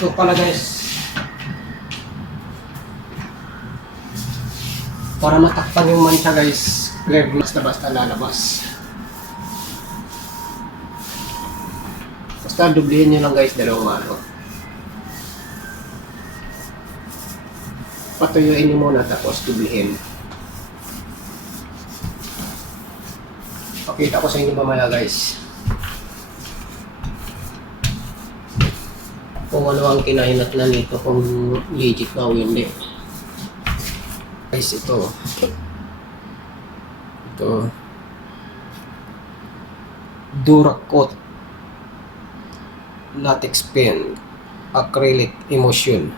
Ito pala guys. Para matakpan yung mancha guys, clear glass na basta lalabas. Basta dublihin nyo lang guys, dalawang ano. Patuyuin nyo muna tapos dublihin. Pakita ko sa inyo mamaya guys. Kung ano ang kinahinatnan nito, kung legit ba o hindi. Guys, ito Duracoat latex pen acrylic emulsion.